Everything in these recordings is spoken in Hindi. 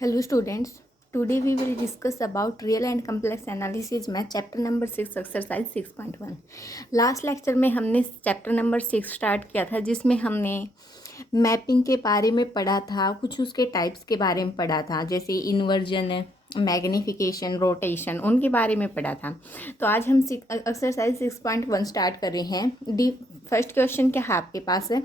Hello students, today we will discuss about real and complex analysis math chapter number 6 exercise 6.1। Last lecture में हमने चैप्टर नंबर 6 स्टार्ट किया था जिसमें हमने मैपिंग के बारे में पढ़ा था, कुछ उसके टाइप्स के बारे में पढ़ा था, जैसे इन्वर्जन, मैग्नीफिकेशन, रोटेशन, उनके बारे में पढ़ा था। तो आज हम एक्सरसाइज 6.1 स्टार्ट कर रहे हैं। फर्स्ट क्वेश्चन क्या है आपके पास है,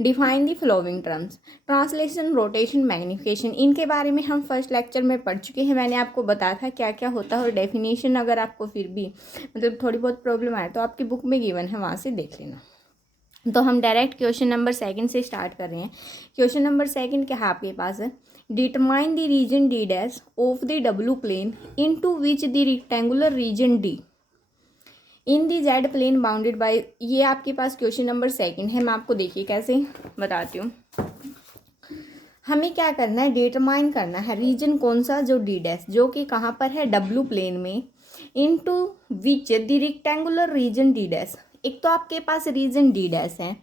define the flowing terms, translation, rotation, magnification. इनके बारे में हम फर्स्ट लेक्चर में पढ़ चुके हैं। मैंने आपको बताया था क्या क्या होता है और डेफिनेशन अगर आपको फिर भी मतलब थोड़ी बहुत प्रॉब्लम आए तो आपकी बुक में गिवन है, वहाँ से देख लेना। तो हम डायरेक्ट क्वेश्चन नंबर सेकंड से स्टार्ट कर रहे हैं। क्वेश्चन नंबर सेकंड क्या है आपके पास है, determine the region D dash of the W plane into which the rectangular region D in the Z plane bounded by. ये आपके पास क्वेश्चन नंबर सेकंड है। मैं आपको देखिए कैसे बताती हूँ। हमें क्या करना है, डिटरमाइन करना है रीजन कौन सा, जो डी डैश, जो कि कहाँ पर है, डब्ल्यू प्लेन में, into which the rectangular region D dash. एक तो आपके पास रीजन डी डैश है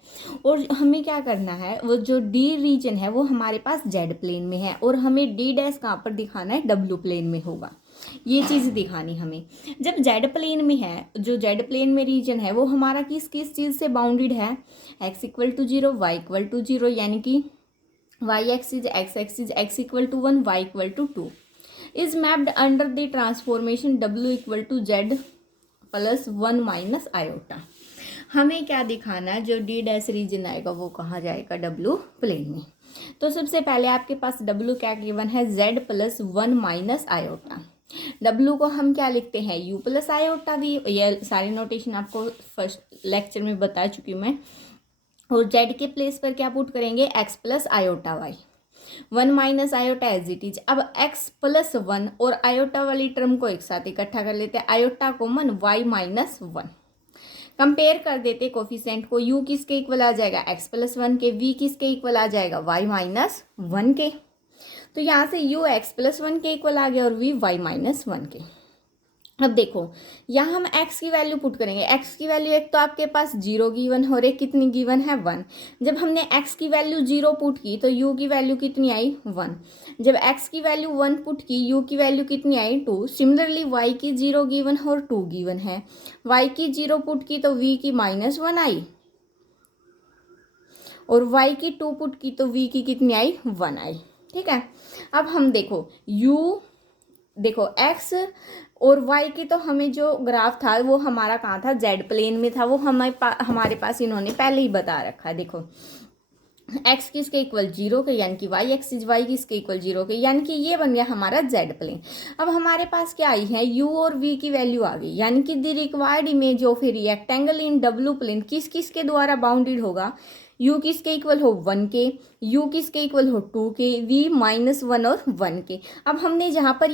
और हमें क्या करना है, वो जो डी रीजन है वो हमारे पास जेड प्लेन में है और हमें डी डैश कहाँ पर दिखाना है, डब्ल्यू प्लेन में होगा। ये चीज़ दिखानी हमें। जब जेड प्लेन में है, जो जेड प्लेन में रीजन है वो हमारा किस किस चीज़ से बाउंडेड है, X equal to 0, Y equal to 0, यानी कि Y axis, X axis, X equal to 1, Y equal to 2 is mapped under the transformation W equal to Z plus 1 minus iota. हमें क्या दिखाना है, जो डी डैश रीजन आएगा वो कहाँ जाएगा, डब्ल्यू प्लेन में। तो सबसे पहले आपके पास डब्ल्यू क्या गिवन है, Z plus 1 minus iota. W को हम क्या लिखते हैं, यू प्लस आयोटा वी। ये सारी नोटेशन आपको फर्स्ट लेक्चर में बता चुकी हूँ मैं। और जेड के प्लेस पर क्या पुट करेंगे, X plus iota Y, 1 minus iota as it is. अब एक्स प्लस 1 और आयोटा वाली टर्म को एक साथ इकट्ठा कर लेते हैं, iota common, Y minus 1। Compare कर देते कोफिशिएंट को, u किसके इक्वल आ जाएगा, x प्लस 1 के, v किसके इक्वल आ जाएगा, y माइनस 1 के। तो यहाँ से u x प्लस 1 के इक्वल आ गया और v y माइनस 1 के। अब देखो यहाँ हम x की वैल्यू पुट करेंगे। x की वैल्यू एक तो आपके पास 0 गिवन और एक कितनी गिवन है, 1। जब हमने x की वैल्यू 0 पुट की तो u की वैल्यू कितनी आई, 1। जब x की वैल्यू 1 पुट की, u की वैल्यू कितनी आई, 2। सिमिलरली y की 0 गिवन और 2 गिवन है, y की 0 पुट की तो v की माइनस 1 आई और y की 2 पुट की तो v की कितनी आई, 1 आई। ठीक है। अब हम देखो देखो x और y की, तो हमें जो ग्राफ था वो हमारा कहाँ था, जेड प्लेन में था। वो हमारे पास इन्होंने पहले ही बता रखा है। देखो x किसके इक्वल 0 के, यानी कि y एक्सिस, y किसके इक्वल 0 के, यानी कि ये बन गया हमारा जेड प्लेन। अब हमारे पास क्या आई है, u और v की वैल्यू आ गई, यानी कि the required image of a rectangle in W plane किस किस के द्वारा बाउंडेड होगा, u किसके इक्वल हो, 1 के, u किसके इक्वल हो, 2 के, v माइनस 1 और 1 के। अब हमने यहाँ पर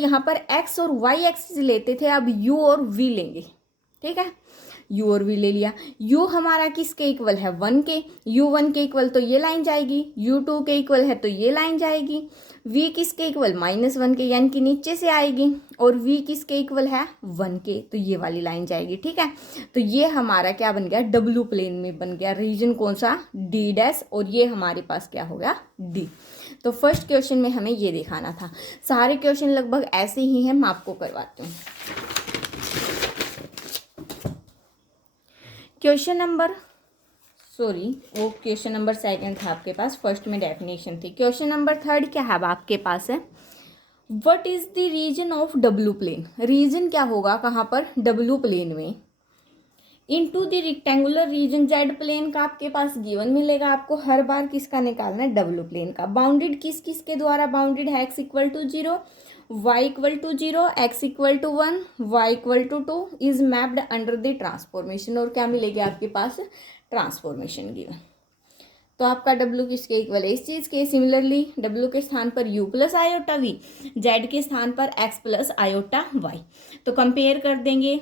x और y एक्सिस लेते थे, अब u और v लेंगे। ठीक है, u और v ले लिया। u हमारा किसके इक्वल है, 1 के, u 1 के इक्वल तो ये लाइन जाएगी, u 2 के इक्वल है तो ये लाइन जाएगी, v किसके इक्वल माइनस 1 के, यानी कि नीचे से आएगी, और v किसके इक्वल है, 1 के, तो ये वाली लाइन जाएगी। ठीक है, तो ये हमारा क्या बन गया, डब्ल्यू प्लेन में बन गया। रीजन कौन सा, डी डैश, और ये हमारे पास क्या हो गया, डी। तो फर्स्ट क्वेश्चन में हमें ये दिखाना था। सारे क्वेश्चन लगभग ऐसे ही हैं, मैं आपको करवाती हूँ। क्वेश्चन नंबर सेकंड था आपके पास, फर्स्ट में डेफिनेशन थी। क्वेश्चन नंबर थर्ड क्या है, अब आपके पास है, what is the region of W plane. Region क्या होगा, कहाँ पर, डब्ल्यू प्लेन में, into the rectangular region, Z plane का आपके पास गिवन मिलेगा। आपको हर बार किसका निकालना है, डब्ल्यू प्लेन का। बाउंडेड किस किस के द्वारा बाउंडेड है, X equal to 0, Y equal to 0, X equal to 1, Y equal to 2 is mapped under the transformation. और क्या मिलेगी आपके पास, ट्रांसफॉर्मेशन गिवन। तो आपका W किसके इक्वल है, इस चीज़ के। सिमिलरली W के स्थान पर U plus iota V, Z के स्थान पर X प्लस आयोटा Y। तो कंपेयर कर देंगे,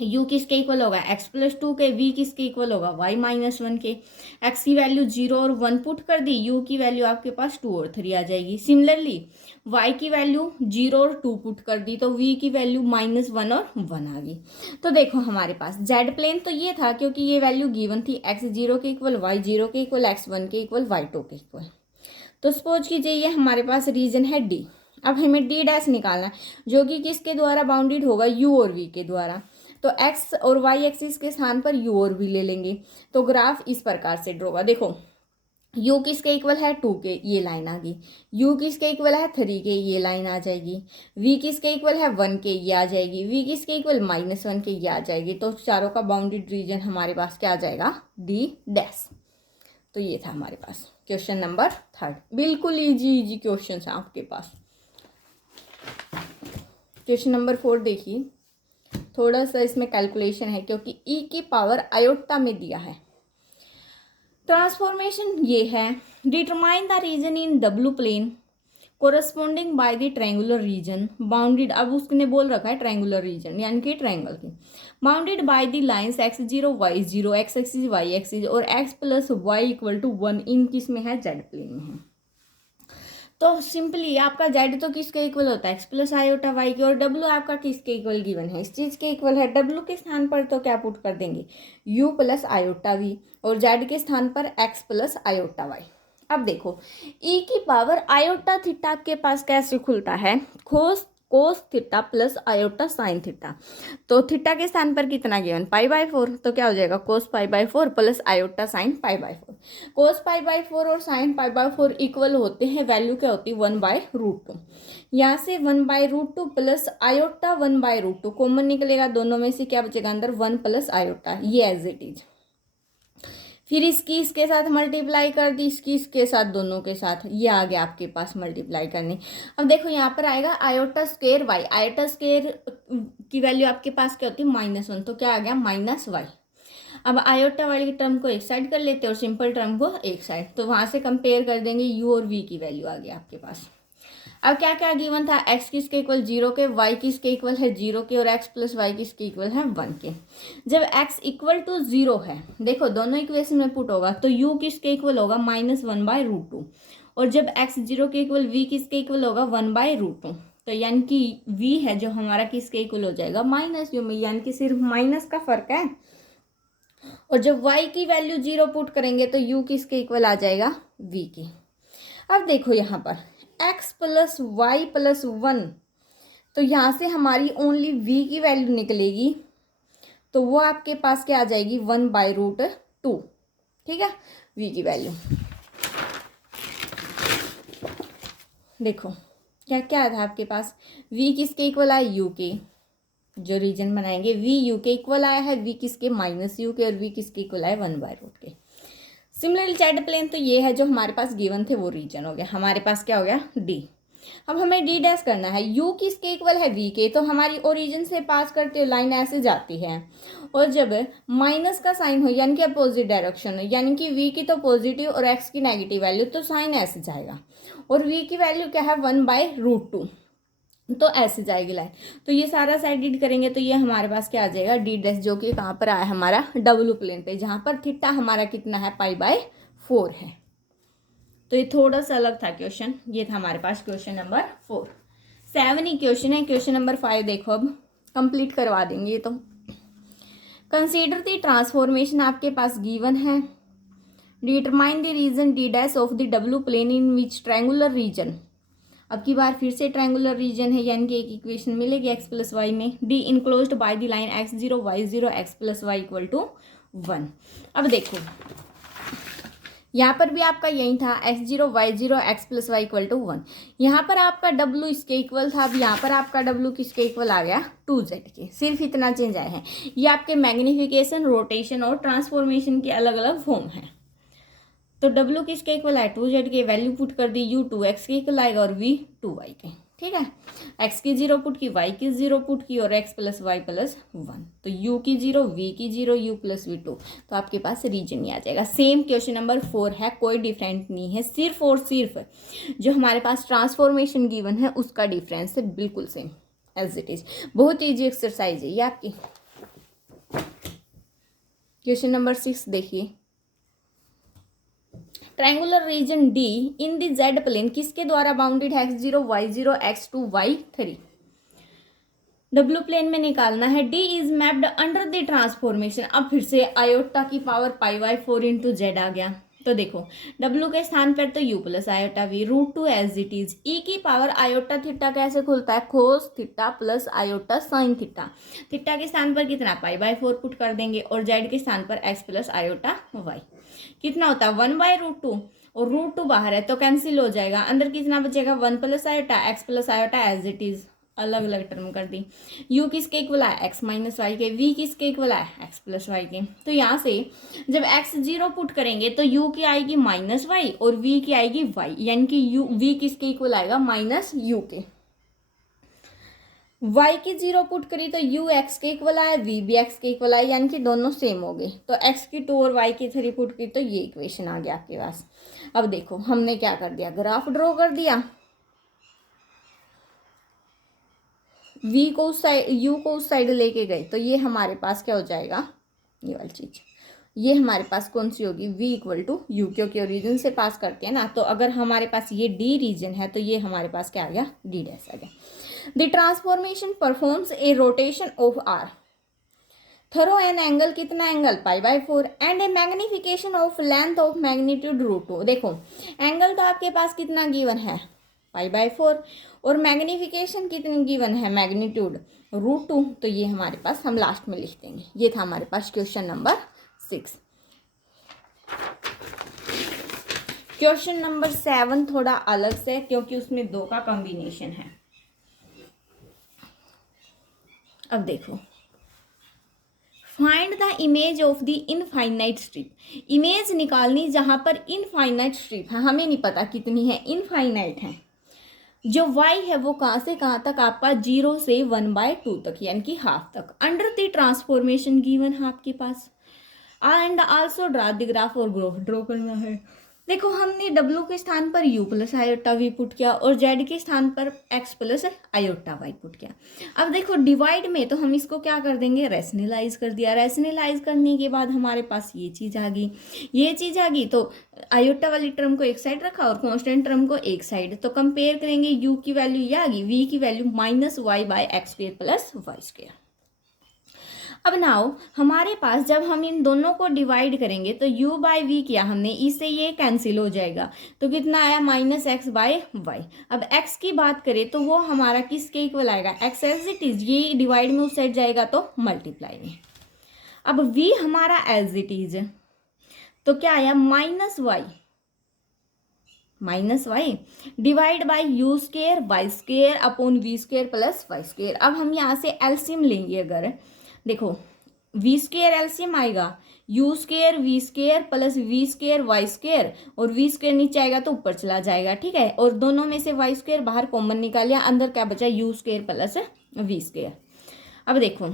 u किसके इक्वल होगा, x प्लस 2 के, v किसके इक्वल होगा, y माइनस 1 के। x की वैल्यू 0 और 1 पुट कर दी, u की वैल्यू आपके पास 2 और 3 आ जाएगी। सिमिलरली y की वैल्यू 0 और 2 पुट कर दी तो v की वैल्यू माइनस 1 और 1 आ गई। तो देखो हमारे पास z प्लेन तो ये था, क्योंकि ये वैल्यू गिवन थी, x 0 के इक्वल, y 0 के इक्वल, x 1 के इक्वल, y 2 के इक्वल। तो सपोज कीजिए ये हमारे पास रीजन है डी। अब हमें डी डैश निकालना है जो कि किसके द्वारा बाउंडेड होगा, यू और वी के द्वारा। तो एक्स और वाई एक्सिस के स्थान पर यू और वी ले लेंगे। तो ग्राफ इस प्रकार से ड्रॉ होगा। देखो u किसके इक्वल है 2 के, ये लाइन आ गई। u किसके इक्वल है 3 के, ये लाइन आ जाएगी। v किसके इक्वल है 1 के, ये आ जाएगी। v किसके इक्वल -1 के, ये आ जाएगी। तो चारों का बाउंडेड रीजन हमारे पास क्या आ जाएगा, डी डैश। तो ये था हमारे पास क्वेश्चन नंबर 3। बिल्कुल इजी क्वेश्चन है आपके पास। क्वेश्चन नंबर 4 देखिए, थोड़ा सा इसमें कैलकुलेशन है क्योंकि e की पावर आयोटा में दिया है। ट्रांसफॉर्मेशन ये है, determine the region in W plane corresponding by the triangular region bounded. अब उसने बोल रखा है ट्रायंगुलर रीजन यानी कि ट्रायंगल की, bounded by the lines x0 y0 x axis y axis और x plus Y equal to 1 इन किस में है, जेड प्लेन में है। तो सिंपली आपका z तो किसके इक्वल होता है, x प्लस आयोटा वाई के, और w आपका किसके इक्वल गिवन है, इस चीज़ के इक्वल है। w के स्थान पर तो क्या पुट कर देंगे, u प्लस आयोटा v, और z के स्थान पर x प्लस आयोटा वाई। अब देखो e की पावर आयोटा थीटा आपके पास कैसे खुलता है, cos theta plus iota sine theta. तो थीटा के स्थान पर कितना गिवन, π/4, तो क्या हो जाएगा कोस π/4 प्लस आयोटा साइन π/4। कोस π/4 और साइन π/4 इक्वल होते हैं, वैल्यू क्या होती है 1/√2। यहाँ से 1/√2 प्लस आयोटा 1/√2 कॉमन निकलेगा, दोनों में से क्या बचेगा अंदर 1 प्लस आयोटा, ये एज इट इज। फिर इसकी इसके साथ मल्टीप्लाई कर दी, इसकी इसके साथ, दोनों के साथ, ये आ गया आपके पास मल्टीप्लाई करने। अब देखो यहाँ पर आएगा iota square Y, iota square की वैल्यू आपके पास क्या होती है -1, तो क्या आ गया -y। अब आयोटा वाली टर्म को एक साइड कर लेते हैं और सिंपल टर्म को एक साइड, तो वहाँ से कंपेयर कर देंगे, u और v की वैल्यू आ गई आपके पास। अब क्या क्या गिवन था, x किसके इक्वल 0 के, y किसके इक्वल है 0 के, और x प्लस वाई किसके इक्वल है 1 के। जब x इक्वल टू 0 है, देखो दोनों इक्वेशन में पुट होगा, तो u किसके इक्वल होगा -1/√2, और जब x 0 के इक्वल v किसके इक्वल होगा 1/√2। तो यानी कि v है जो हमारा किसके इक्वल हो जाएगा -u में, यानी कि सिर्फ माइनस का फर्क है। और जब y की वैल्यू 0 पुट करेंगे तो u किसके इक्वल आ जाएगा v के। अब देखो यहाँ पर x प्लस वाई प्लस 1, तो यहाँ से हमारी ओनली v की वैल्यू निकलेगी, तो वो आपके पास क्या आ जाएगी 1/√2, ठीक है, v की वैल्यू। देखो क्या क्या था आपके पास, v किसके इक्वल आया u के, जो रीजन बनाएंगे v u के इक्वल आया है, v किसके -u के, और v किसके इक्वल आया 1/√2 के। सिमिलरली जेड प्लेन तो ये है जो हमारे पास गिवन थे, वो रीजन हो गया हमारे पास, क्या हो गया डी। अब हमें डी डैश करना है, u किसके इक्वल है v के, तो हमारी ओरिजिन से पास करते हुए लाइन ऐसे जाती है, और जब माइनस का साइन हो यानी कि अपोजिट डायरेक्शन हो, यानी कि v की तो पॉजिटिव और x की नेगेटिव वैल्यू, तो साइन ऐसे जाएगा, और v की वैल्यू क्या है 1/√2, तो ऐसे जाएगी लाइन। तो ये सारा साइडेड करेंगे तो ये हमारे पास क्या आ जाएगा डी डैश, जो कि कहाँ पर आया हमारा डब्ल्यू प्लेन पे, जहाँ पर थीटा हमारा कितना है π/4 है। तो ये थोड़ा सा अलग था क्वेश्चन, ये था हमारे पास क्वेश्चन नंबर 4। 7 ही क्वेश्चन है। क्वेश्चन नंबर 5 देखो, अब कंप्लीट करवा देंगे ये तो। कंसीडर द ट्रांसफॉर्मेशन आपके पास गिवन है, determine the region D dash of the W plane in which triangular region. अब की बार फिर से ट्रायंगुलर रीजन है, यानी कि एक इक्वेशन मिलेगी x प्लस वाई में, D enclosed by the line x0 y0 x plus Y equal to 1। अब देखो यहाँ पर भी आपका यही था x0 y0 x plus Y equal to 1। यहाँ पर आपका w इसके इक्वल था, अब यहाँ पर आपका w किसके इक्वल आ गया 2z के, सिर्फ इतना चेंज आया है। ये आपके मैग्नीफिकेशन, रोटेशन और ट्रांसफॉर्मेशन के अलग अलग फॉर्म है। तो w किसके इक्वल है 2z के, वैल्यू पुट कर दी, u 2x के इक्वल आएगा और v 2y के, ठीक है। x की 0 पुट की, y की 0 पुट की, और x प्लस वाई प्लस 1, तो u की 0 v की 0 u प्लस v 2, तो आपके पास रीजन ही आ जाएगा। सेम क्वेश्चन नंबर 4 है, कोई डिफरेंट नहीं है, सिर्फ और सिर्फ जो हमारे पास ट्रांसफॉर्मेशन गिवन है उसका डिफरेंस है, बिल्कुल सेम एज इट इज। बहुत ईजी एक्सरसाइज है ये आपकी। क्वेश्चन नंबर 6 देखिए, triangular region D in the Z plane किसके द्वारा बाउंडेड है, x0 y0 x2 y3। W plane में निकालना है, D is mapped under the transformation. अब फिर से आयोटा की पावर π/4 इंटू जेड आ गया, तो देखो W के स्थान पर तो U plus iota V √2 as it is. E की पावर आयोटा थीटा कैसे खुलता है, cos theta plus iota sine theta. Theta के स्थान पर कितना π/4 पुट कर देंगे और Z के स्थान पर x प्लस आयोटा y कितना होता है 1/√2 और √2 बाहर है तो कैंसिल हो जाएगा। अंदर कितना बचेगा 1 plus iota x plus iota as it is, अलग अलग टर्म कर दी। u किसके इक्वल है x माइनस वाई के, v किसके इक्वल है x प्लस वाई के। तो यहाँ से जब x 0 पुट करेंगे तो u की आएगी माइनस वाई और v की आएगी y, यानी कि v किसके इक्वल आएगा माइनस u के। y की 0 पुट करी तो u x के इक्वल आया, v भी x के इक्वल आया, यानी कि दोनों सेम हो गए। तो x की 2 और y की 3 पुट की तो ये इक्वेशन आ गया आपके पास। अब देखो हमने क्या कर दिया, ग्राफ ड्रॉ कर दिया, v को उस साइड u को उस साइड लेके गए तो ये हमारे पास क्या हो जाएगा, ये वाली चीज, ये हमारे पास कौन सी होगी v इक्वल टू यू, क्योंकि ओरिजिन से पास करते हैं ना। तो अगर हमारे पास ये d रीजन है तो ये हमारे पास क्या आ गया d डैश आ गया। The transformation performs a rotation of r through an angle, कितना angle π/4 and a magnification of length of magnitude √2। देखो एंगल तो आपके पास कितना गिवन है π/4 और मैग्निफिकेशन कितनी गिवन है मैग्नीट्यूड √2। तो ये हमारे पास हम लास्ट में लिख देंगे। ये था हमारे पास क्वेश्चन नंबर 6। क्वेश्चन नंबर 7 थोड़ा अलग से क्योंकि उसमें 2 का कॉम्बिनेशन है। अब देखो find the image of the infinite strip. Image निकालनी जहां पर इनफाइनाइट स्ट्रिप है, हमें नहीं पता कितनी है, इनफाइनाइट है। जो y है वो कहाँ से कहाँ तक आपका 0 से 1/2 तक यानी कि हाफ तक। अंडर द ट्रांसफॉर्मेशन गिवन है आपके पास and also draw the graph और ग्राफ ड्रॉ करना है। देखो हमने W के स्थान पर U plus iota V put किया और Z के स्थान पर x plus iota y put किया। अब देखो डिवाइड में तो हम इसको क्या कर देंगे, रैशनलाइज कर दिया। रैशनलाइज करने के बाद हमारे पास ये चीज़ आ गई, ये चीज़ आ गई। तो आयोटा वाली टर्म को एक साइड रखा और कॉन्स्टेंट टर्म को एक साइड। तो कंपेयर करेंगे, U की वैल्यू ये आ गई, V की वैल्यू -y/x² प्लस y²। अब नाउ हमारे पास जब हम इन दोनों को डिवाइड करेंगे तो u/v किया हमने, इससे ये कैंसिल हो जाएगा तो कितना आया -x/y। अब x की बात करें तो वो हमारा किसके इक्वल आएगा, x एज इट इज, ये डिवाइड में उस साइड जाएगा तो मल्टीप्लाई में। अब v हमारा एज इट इज तो क्या आया -y divide by u² y² upon v² plus y²। अब हम यहाँ से एलसीएम लेंगे, अगर देखो v² एलसीएम आएगा u² v² plus v² y² और v² नीचे आएगा तो ऊपर चला जाएगा, ठीक है। और दोनों में से y² बाहर कॉमन निकालिया, अंदर क्या बचा u² प्लस v²। अब देखो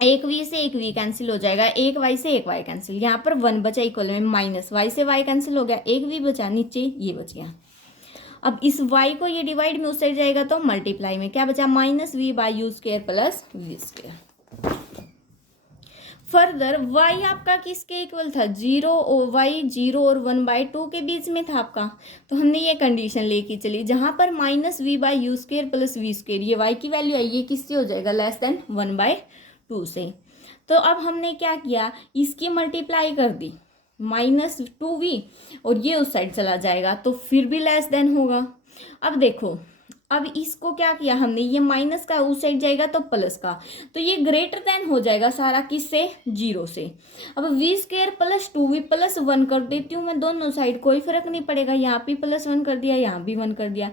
एक v से एक v कैंसिल हो जाएगा, एक y से एक y कैंसिल, यहाँ पर 1 बचा इक्वल में -y से y कैंसिल हो गया, एक v बचा, नीचे ये बच गया। अब इस y को ये डिवाइड में उस साइड जाएगा तो मल्टीप्लाई में क्या बचा -v/u² plus v²। Further y आपका किसके इक्वल था, 0 और y 0 और 1/2 के बीच में था आपका। तो हमने ये कंडीशन लेके चली जहां पर -v/u² प्लस v², ये y की वैल्यू है, ये किससे हो जाएगा लेस देन 1/2 से। तो अब हमने क्या किया, इसकी मल्टीप्लाई कर दी -2v और ये उस साइड चला जाएगा तो फिर भी लेस देन होगा। अब देखो अब इसको क्या किया हमने, ये माइनस का उस साइड जाएगा तो प्लस का, तो ये ग्रेटर देन हो जाएगा सारा किससे, 0 से। अब v² प्लस 2v प्लस 1 कर देती हूँ मैं दोनों साइड, कोई फर्क नहीं पड़ेगा, यहाँ भी +1 कर दिया, यहाँ भी 1 कर दिया।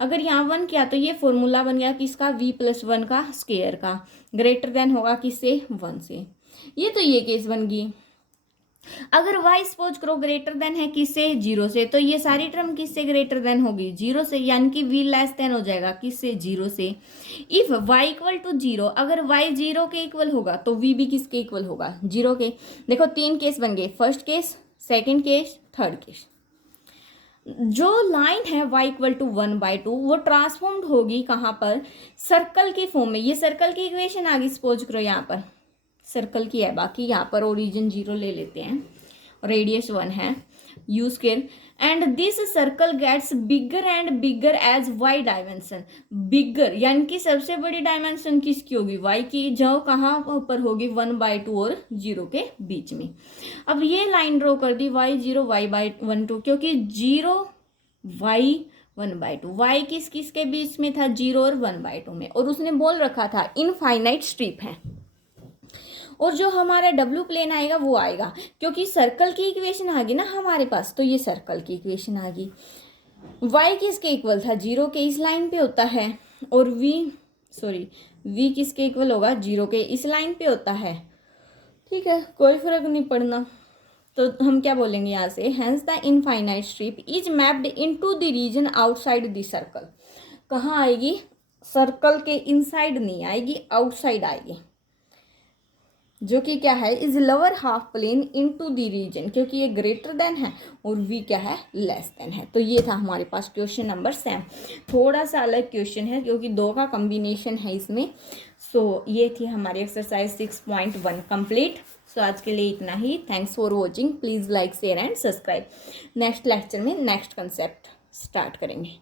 अगर यहाँ 1 किया तो ये फॉर्मूला बन गया किसका, v+1 का स्क्वायर का, ग्रेटर देन होगा किससे, 1 से। ये तो ये केस बन गई। अगर y सपोज करो ग्रेटर देन है किससे, 0 से, तो ये सारी टर्म किससे ग्रेटर देन होगी, 0 से, यानी कि v लेस देन हो जाएगा किससे, 0 से। इफ y इक्वल टू 0, अगर y 0 के इक्वल होगा तो v भी किसके इक्वल होगा, 0 के। देखो 3 केस बन गए, first case, second case, third case. जो लाइन है y इक्वल टू 1/2 वो ट्रांसफॉर्म्ड होगी कहाँ पर, सर्कल की फॉर्म में। ये सर्कल की इक्वेशन आ गई, सपोज करो यहाँ पर सर्कल की है, बाकी यहाँ पर ओरिजिन 0 ले लेते हैं, रेडियस 1 है। U square and this circle gets bigger and bigger as y dimension. Bigger यानी कि सबसे बड़ी डायमेंशन किसकी होगी, वाई की, जो कहाँ पर होगी 1/2 और 0 के बीच में। अब ये लाइन ड्रॉ कर दी y 0 y/1/2, क्योंकि 0 y 1/2, y किस किस के बीच में था, 0 और 1/2 में, और उसने बोल रखा था इनफाइनाइट स्ट्रिप है। और जो हमारा डब्ल्यू प्लेन आएगा वो आएगा, क्योंकि सर्कल की इक्वेशन आ गई ना हमारे पास, तो ये सर्कल की इक्वेशन आ गई। y किसके इक्वल था, 0 के इस लाइन पे होता है, और v किसके इक्वल होगा, 0 के इस लाइन पे होता है। ठीक है, कोई फर्क नहीं पड़ना। तो हम क्या बोलेंगे यहाँ से, hence the infinite strip is mapped into the region outside the circle. कहाँ आएगी, सर्कल के इनसाइड नहीं आएगी, आउटसाइड आएगी, जो कि क्या है, is lower half plane into the region, क्योंकि ये ग्रेटर देन है और वी क्या है, लेस देन है। तो ये था हमारे पास क्वेश्चन नंबर 7। थोड़ा सा अलग क्वेश्चन है क्योंकि 2 का कॉम्बिनेशन है इसमें। सो ये थी हमारी एक्सरसाइज 6.1 कंप्लीट। सो आज के लिए इतना ही। Thanks for watching. Please like share and subscribe. Next lecture में नेक्स्ट कंसेप्ट स्टार्ट करेंगे।